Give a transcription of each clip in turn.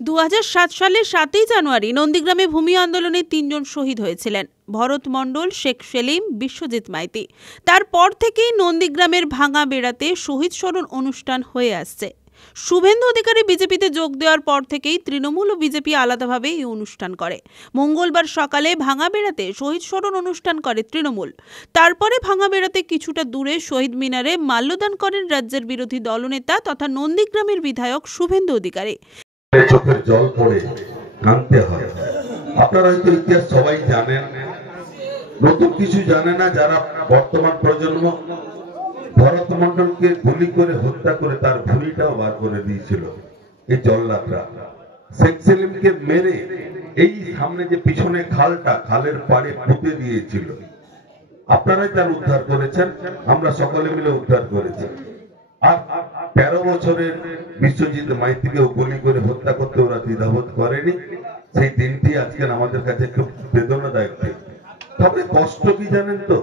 2007 সালের 7ই জানুয়ারি নন্দীগ্রামে ভূমি আন্দোলনে 3 জন শহীদ হয়েছিলেন। ভরত মণ্ডল, শেখ সেলিম, বিশ্বজিৎ মাইতি। তারপর থেকেই নন্দীগ্রামের ভাঙা বেড়াতে শহীদ স্মরণ অনুষ্ঠান হয়ে আসছে। শুভেন্দু অধিকারী বিজেপিতে যোগ দেওয়ার পর থেকেই তৃণমূল ও বিজেপি আলাদাভাবে এই অনুষ্ঠান করে। মঙ্গলবার সকালে ভাঙা বেড়াতে শহীদ স্মরণ অনুষ্ঠান করে তৃণমূল। তারপরে ভাঙা বেড়াতে কিছুটা দূরে শহীদ মিনারে মাল্যদান করেন রাজ্যের বিরোধী দলনেতা তথা নন্দীগ্রামের বিধায়ক শুভেন্দু অধিকারী। চোখের জল পড়ে কাঁদতে হয়। আপনারা হয়তো ইতিহাস সবাই জানেন, নতুন কিছু জানে না যারা বর্তমান প্রজন্ম। ভরত মণ্ডলকে গুলি করে হত্যা করে তার ভুঁড়িটাও বার করে দিয়েছিল এই জল্লাদরা। শেখ সেলিমকে মেরে এই সামনে যে পিছনে খালটা, খালের পাড়ে পুঁতে দিয়েছিল। আপনারাই তার উদ্ধার করেছেন, আমরা সকলে মিলে উদ্ধার করেছি। আর 13 বছরের বিশ্বজিৎ মাইতিকেও গুলি করে হত্যা করতে ওরা দ্বিধাবোধ করেনি। সেই দিনটি আজকে আমাদের কাছে খুব বেদনাদায়ক। তবে কষ্ট কি জানেন তো,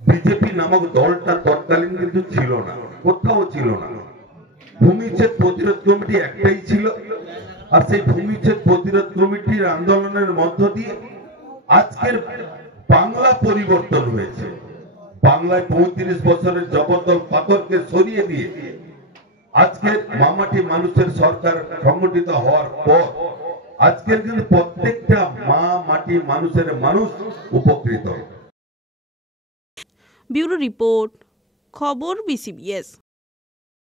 বিজেপি নামক দলটা তৎকালীন কিন্তু ছিল না, কোথাও ছিল না। ভূমিচ্ছেদ প্রতিরোধ কমিটি একটাই ছিল, আর সেই ভূমিচ্ছেদ প্রতিরোধ কমিটির আন্দোলনের মধ্য দিয়ে আজকের বাংলা পরিবর্তন হয়েছে। বাংলায় 35 বছরের জবরদল পাথরকে সরিয়ে দিয়ে আজকের মামাটি মানুষের সরকার সংগঠিত হওয়ার পর আজকের কিন্তু প্রত্যেকটা মা মাটি মানুষের মানুষ উপকৃত। ব্যুরো রিপোর্ট, খবর BCBS।